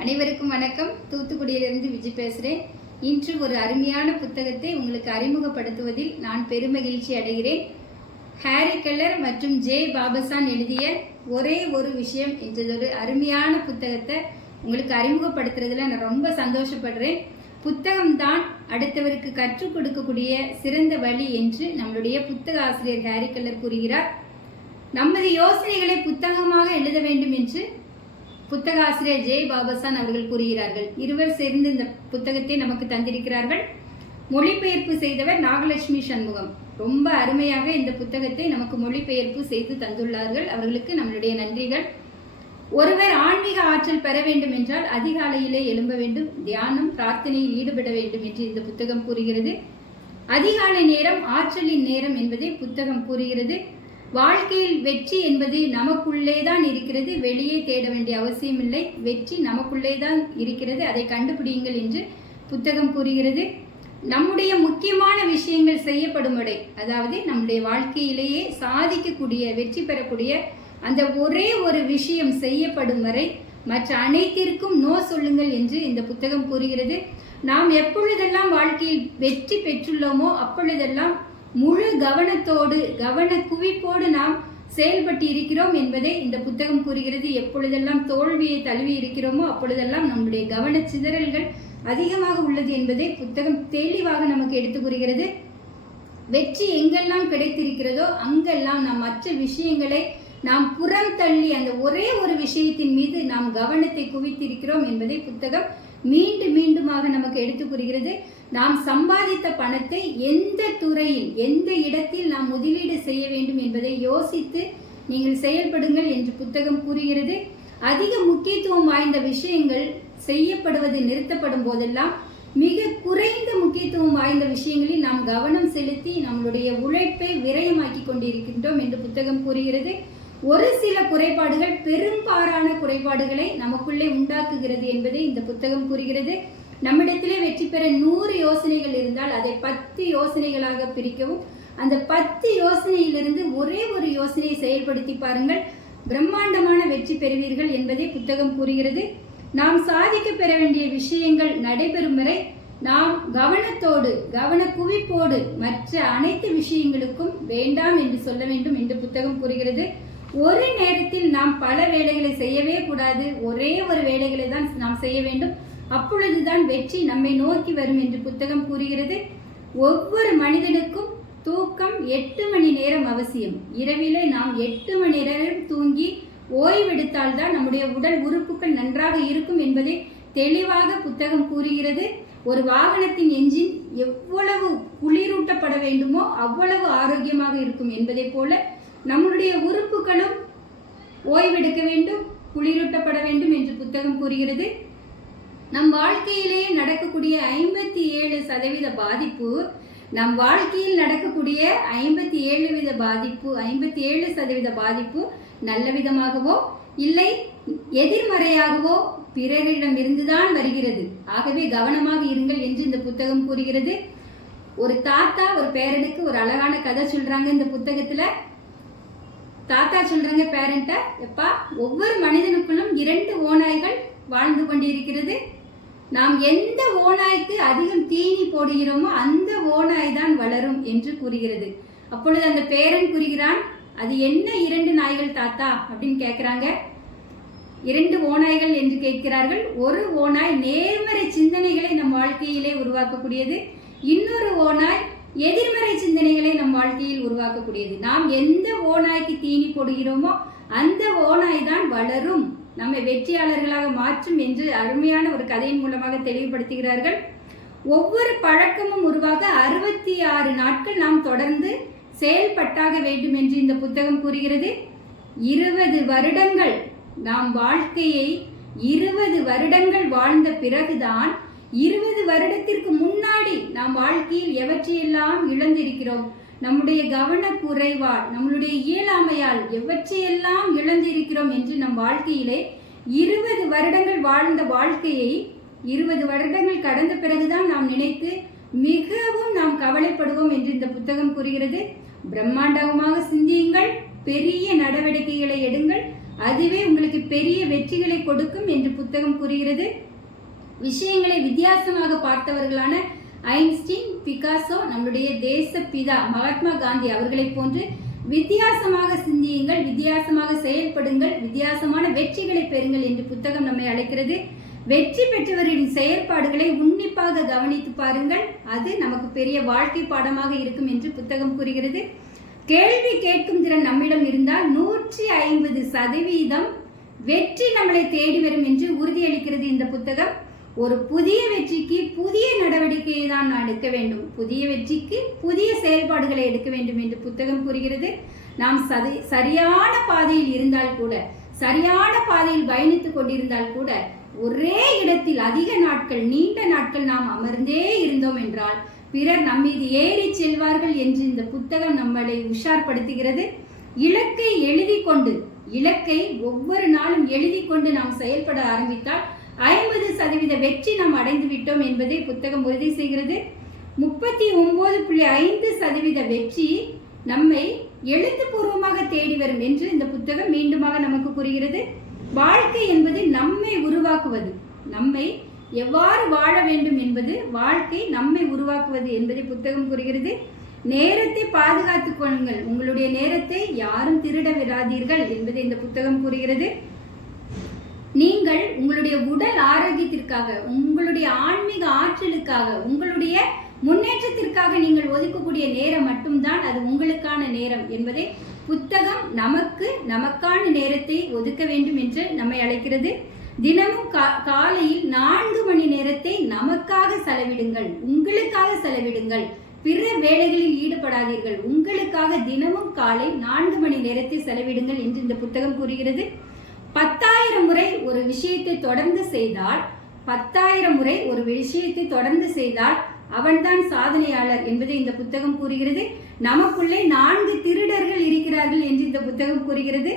அனைவருக்கும் வணக்கம். தூத்துக்குடியிலிருந்து விஜய் பேசுகிறேன் இன்று ஒரு அருமையான புத்தகத்தை உங்களுக்கு அறிமுகப்படுத்துவதில் நான் பெருமகிழ்ச்சி அடைகிறேன். ஹாரி கெல்லர் மற்றும் ஜே பாபசான் எழுதிய ஒரே ஒரு விஷயம் என்றதொரு அருமையான புத்தகத்தை உங்களுக்கு அறிமுகப்படுத்துறதுல நான் ரொம்ப சந்தோஷப்படுறேன். புத்தகம்தான் அடுத்தவருக்கு கற்றுக் கொடுக்கக்கூடிய சிறந்த வழி என்று நம்மளுடைய புத்தக ஆசிரியர் ஹாரி கெல்லர் கூறுகிறார். நமது யோசனைகளை புத்தகமாக எழுத வேண்டும் என்று புத்தக ஆசிரியர் ஜெய் பாபசான் அவர்கள் கூறுகிறார்கள். இருவர் சேர்ந்து இந்த புத்தகத்தை நமக்கு தந்திருக்கிறார்கள். மொழிபெயர்ப்பு செய்தவர் நாகலட்சுமி சண்முகம். ரொம்ப அருமையாக இந்த புத்தகத்தை நமக்கு மொழிபெயர்ப்பு செய்து தந்துள்ளார்கள். அவர்களுக்கு நம்மளுடைய நன்றிகள். ஒருவர் ஆன்மீக ஆற்றல் பெற வேண்டும் என்றால் அதிகாலையிலே எழும்ப வேண்டும். தியானம் பிரார்த்தனையில் ஈடுபட வேண்டும் என்று இந்த புத்தகம் கூறுகிறது. அதிகாலை நேரம் ஆற்றலின் நேரம் என்பதை புத்தகம் கூறுகிறது. வாழ்க்கையில் வெற்றி என்பது நமக்குள்ளே தான் இருக்கிறது. வெளியே தேட வேண்டிய அவசியமில்லை. வெற்றி நமக்குள்ளே தான் இருக்கிறது. அதை கண்டுபிடியுங்கள் என்று புத்தகம் கூறுகிறது. நம்முடைய முக்கியமான விஷயங்கள் செய்யப்படும் வரை அதாவது நம்முடைய வாழ்க்கையிலேயே சாதிக்கக்கூடிய வெற்றி பெறக்கூடிய அந்த ஒரே ஒரு விஷயம் செய்யப்படும் வரை மற்ற அனைத்திற்கும் நோ சொல்லுங்கள் என்று இந்த புத்தகம் கூறுகிறது. நாம் எப்பொழுதெல்லாம் வாழ்க்கையில் வெற்றி பெற்றுள்ளோமோ அப்பொழுதெல்லாம் முழு கவனத்தோடு கவன குவிப்போடு நாம் செயல்பட்டு இருக்கிறோம் என்பதை இந்த புத்தகம் கூறுகிறது. எப்பொழுதெல்லாம் தோல்வியை தழுவி இருக்கிறோமோ அப்பொழுதெல்லாம் நம்முடைய கவன சிதறல்கள் அதிகமாக உள்ளது என்பதை புத்தகம் தெளிவாக நமக்கு எடுத்து கூறுகிறது. வெற்றி எங்கெல்லாம் கிடைத்திருக்கிறதோ அங்கெல்லாம் நாம் மற்ற விஷயங்களை நாம் புறம் தள்ளி அந்த ஒரே ஒரு விஷயத்தின் மீது நாம் கவனத்தை குவித்திருக்கிறோம் என்பதை புத்தகம் மீண்டும் மீண்டுமாக நமக்கு எடுத்து கூறுகிறது. நாம் சம்பாதித்த பணத்தை எந்த துறையில் எந்த இடத்தில் நாம் முதலீடு செய்ய வேண்டும் என்பதை யோசித்து நீங்கள் செயல்படுங்கள் என்று புத்தகம் கூறுகிறது. அதிக முக்கியத்துவம் வாய்ந்த விஷயங்கள் செய்யப்படுவது நிறுத்தப்படும் போதெல்லாம் மிக குறைந்த முக்கியத்துவம் வாய்ந்த விஷயங்களில் நாம் கவனம் செலுத்தி நம்மளுடைய உழைப்பை விரயமாக்கி கொண்டிருக்கின்றோம் என்று புத்தகம் கூறுகிறது. ஒரு சில குறைபாடுகள் பெரும்பாலான குறைபாடுகளை நமக்குள்ளே உண்டாக்குகிறது என்பதை இந்த புத்தகம் கூறுகிறது. நம்மிடத்திலே வெற்றி பெற நூறு யோசனைகள் இருந்தால் அதை பத்து யோசனைகளாக பிரிக்கவும். அந்த பத்து யோசனையிலிருந்து ஒரே ஒரு யோசனையை செயல்படுத்தி பாருங்கள். பிரம்மாண்டமான வெற்றி பெறுவீர்கள் என்பதை புத்தகம் கூறுகிறது. நாம் சாதிக்க பெற வேண்டிய விஷயங்கள் நடைபெறும் வரை நாம் கவனத்தோடு கவன குவிப்போடு மற்ற அனைத்து விஷயங்களுக்கும் வேண்டாம் என்று சொல்ல வேண்டும் என்று புத்தகம் கூறுகிறது. ஒரு நேரத்தில் நாம் பல வேலைகளை செய்யவே கூடாது. ஒரே ஒரு வேலைகளை தான் நாம் செய்ய வேண்டும். அப்பொழுதுதான் வெற்றி நம்மை நோக்கி வரும் என்று புத்தகம் கூறுகிறது. ஒவ்வொரு மனிதனுக்கும் தூக்கம் எட்டு மணி நேரம் அவசியம். இரவிலே நாம் எட்டு மணி நேரம் தூங்கி ஓய்வெடுத்தால் தான் நம்முடைய உடல் உறுப்புகள் நன்றாக இருக்கும் என்பதை தெளிவாக புத்தகம் கூறுகிறது. ஒரு வாகனத்தின் என்ஜின் எவ்வளவு குளிரூட்டப்பட வேண்டுமோ அவ்வளவு ஆரோக்கியமாக இருக்கும் என்பதைப் போல நம்முடைய உறுப்புகளும் ஓய்வெடுக்க வேண்டும் குளிரூட்டப்பட வேண்டும் என்று புத்தகம் கூறுகிறது. நம் வாழ்க்கையிலேயே நடக்கக்கூடிய ஐம்பத்தி ஏழு சதவீத பாதிப்பு நம் வாழ்க்கையில் நடக்கக்கூடிய ஐம்பத்தி ஏழு வித பாதிப்பு ஐம்பத்தி ஏழு சதவீத பாதிப்பு நல்ல விதமாகவோ இல்லை எதிர்மறையாகவோ பிறரிடம் இருந்துதான் வருகிறது. ஆகவே கவனமாக இருங்கள் என்று இந்த புத்தகம் கூறுகிறது. ஒரு தாத்தா ஒரு பேரனுக்கு ஒரு அழகான கதை சொல்றாங்க இந்த புத்தகத்துல. தாத்தா சொல்றாங்க பேரண்ட்டை எப்பா ஒவ்வொரு மனிதனுக்குள்ளும் இரண்டு ஓநாய்கள் வாழ்ந்து கொண்டிருக்கிறது. நாம் எந்த ஓநாய்க்கு அதிகம் தீனி போடுகிறோமோ அந்த ஓநாய் தான் வளரும் என்று கூறுகிறது. அப்பொழுது அந்த பேரன் கூறுகிறான் அது என்ன இரண்டு நாய்கள் தாத்தா? அப்படின்னு கேட்குறாங்க இரண்டு ஓநாய்கள் என்று கேட்கிறார்கள். ஒரு ஓநாய் நேர்மறை சிந்தனைகளை நம் வாழ்க்கையிலே உருவாக்கக்கூடியது. இன்னொரு ஓநாய் எதிர்மறை சிந்தனைகளை நம் வாழ்க்கையில் உருவாக்கக்கூடியது. நாம் எந்த ஓநாய்க்கு தீனி போடுகிறோமோ அந்த ஓநாய் தான் வளரும். நம்மை வெற்றியாளர்களாக மாற்றும் என்று அருமையான ஒரு கதையின் மூலமாக தெளிவுபடுத்துகிறார்கள். ஒவ்வொரு பழக்கமும் உருவாக அறுபத்தி ஆறு நாட்கள் நாம் தொடர்ந்து செயல்பட்டாக வேண்டும் என்று இந்த புத்தகம் கூறுகிறது. இருபது வருடங்கள் நாம் வாழ்க்கையை இருபது வருடங்கள் வாழ்ந்த பிறகுதான் இருபது வருடத்திற்கு முன்னாடி நாம் வாழ்க்கையில் எவற்றையெல்லாம் இழந்திருக்கிறோம்? நம்முடைய கவன குறைவால் நம்மளுடைய இயலாமையால் எவற்றையெல்லாம் இழந்திருக்கிறோம் என்று நம் வாழ்க்கையிலே இருபது வருடங்கள் வாழ்ந்த வாழ்க்கையை இருபது வருடங்கள் கடந்த பிறகுதான் நாம் நினைத்து மிகவும் நாம் கவலைப்படுவோம் என்று இந்த புத்தகம் கூறுகிறது. பிரம்மாண்டமாக சிந்தியுங்கள் பெரிய நடவடிக்கைகளை எடுங்கள் அதுவே உங்களுக்கு பெரிய வெற்றிகளை கொடுக்கும் என்று புத்தகம் கூறுகிறது. விஷயங்களை வித்தியாசமாக பார்த்தவர்களான ஐன்ஸ்டீன் பிகாசோ நம்முடைய தேச பிதா மகாத்மா காந்தி அவர்களைப் போன்று வித்தியாசமாக சிந்தியுங்கள் வித்தியாசமாக செயல்படுங்கள் வித்தியாசமான வெற்றிகளை பெறுங்கள் என்று புத்தகம் நம்மை அழைக்கிறது. வெற்றி பெற்றவரின் செயற்பாடுகளை உன்னிப்பாக கவனித்து பாருங்கள். அது நமக்கு பெரிய வாழ்க்கை பாடமாக இருக்கும் என்று புத்தகம் கூறுகிறது. கேள்வி கேட்கும் திறன் நம்மிடம் இருந்தால் நூற்றி ஐம்பது சதவீதம் வெற்றி நம்மளை தேடி வரும் என்று உறுதியளிக்கிறது இந்த புத்தகம். ஒரு புதிய வெற்றிக்கு புதிய நடவடிக்கையை தான் நான் எடுக்க வேண்டும். புதிய வெற்றிக்கு புதிய செயல்பாடுகளை எடுக்க வேண்டும் என்று புத்தகம் கூறுகிறது. நாம் சதி சரியான பாதையில் இருந்தால் கூட சரியான பாதையில் பயணித்துக் கொண்டிருந்தால் கூட ஒரே இடத்தில் அதிக நாட்கள் நீண்ட நாட்கள் நாம் அமர்ந்தே இருந்தோம் என்றால் பிறர் நம்மீது ஏறி செல்வார்கள் என்று இந்த புத்தகம் நம்மளை உஷார்படுத்துகிறது. இலக்கை எழுதி கொண்டு இலக்கை ஒவ்வொரு நாளும் எழுதி கொண்டு நாம் செயல்பட ஆரம்பித்தால் ஐம்பது சதவீத வெற்றி நாம் அடைந்து விட்டோம் என்பதை புத்தகம் உறுதி செய்கிறது. முப்பத்தி ஒன்பது புள்ளி ஐந்து சதவீத வெற்றி நம்மை எழுத்துப்பூர்வமாக தேடி வரும் என்று இந்த புத்தகம் மீண்டுமாக நமக்கு கூறுகிறது. வாழ்க்கை என்பது நம்மை உருவாக்குவது. நம்மை எவ்வாறு வாழ வேண்டும் என்பது வாழ்க்கை நம்மை உருவாக்குவது என்பதை புத்தகம் கூறுகிறது. நேரத்தை பாதுகாத்துக் கொள்ளுங்கள். உங்களுடைய நேரத்தை யாரும் திருட விடாதீர்கள் என்பதை இந்த புத்தகம் கூறுகிறது. நீங்கள் உங்களுடைய உடல் ஆரோக்கியத்திற்காக உங்களுடைய ஆன்மீக ஆற்றலுக்காக உங்களுடைய முன்னேற்றத்திற்காக நீங்கள் ஒதுக்கக்கூடிய நேரம் மட்டும்தான் அது உங்களுக்கான நேரம் என்பதை புத்தகம் நமக்கு நமக்கான நேரத்தை ஒதுக்க வேண்டும் என்று நம்மை அழைக்கிறது. தினமும் கா- காலையில் நான்கு மணி நேரத்தை நமக்காக செலவிடுங்கள். உங்களுக்காக செலவிடுங்கள். பிற வேலைகளில் ஈடுபடாதீர்கள். உங்களுக்காக தினமும் காலை நான்கு மணி நேரத்தை செலவிடுங்கள் என்று இந்த புத்தகம் கூறுகிறது. பத்தாயிரம் முறை ஒரு விஷயத்தை தொடர்ந்து செய்தால் பத்தாயிரம் முறை ஒரு விஷயத்தை தொடர்ந்து செய்தால் அவன்தான் சாதனையாளர் என்பதை இந்த புத்தகம் கூறுகிறது. நமக்குள்ளே நான்கு திருடர்கள் இருக்கிறார்கள் என்று இந்த புத்தகம் கூறுகிறது.